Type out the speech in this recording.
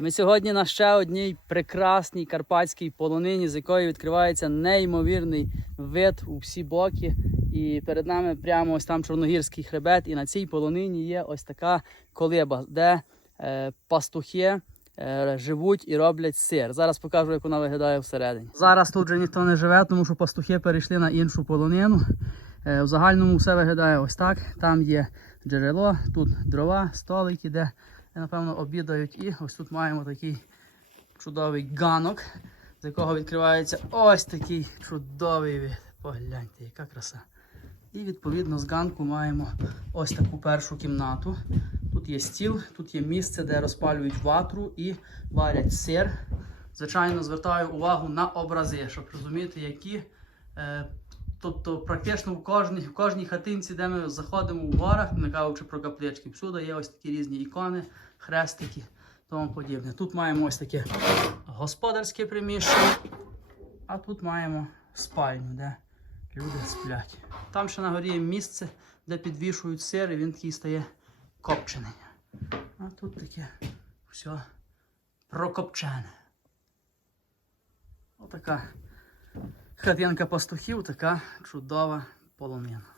Ми сьогодні на ще одній прекрасній карпатській полонині, з якої відкривається неймовірний вид у всі боки. І перед нами прямо ось там чорногірський хребет. І на цій полонині є ось така колиба, де е, пастухи е, живуть і роблять сир. Зараз покажу, як вона виглядає всередині. Зараз тут же ніхто не живе, тому що пастухи перейшли на іншу полонину. Е, в загальному все виглядає ось так. Там є джерело, тут дрова, столики, де напевно обідають. І ось тут маємо такий чудовий ганок, з якого відкривається ось такий чудовий вид. Погляньте, яка краса. І відповідно з ганку маємо ось таку першу кімнату. Тут є стіл, тут є місце, де розпалюють ватру і варять сир. Звичайно, звертаю увагу на образи, щоб розуміти, які. Тобто, практично в кожній, в кожній хатинці, де ми заходимо в горах, не кажучи про каплички, всюди є ось такі різні ікони, хрестики, тому подібне. Тут маємо ось таке господарське приміщення, а тут маємо спальню, де люди сплять. Там ще на горі є місце, де підвішують сир, і він такий стає копчений. А тут таке все прокопчене. Отака хатинка пастухів, така чудова полонина.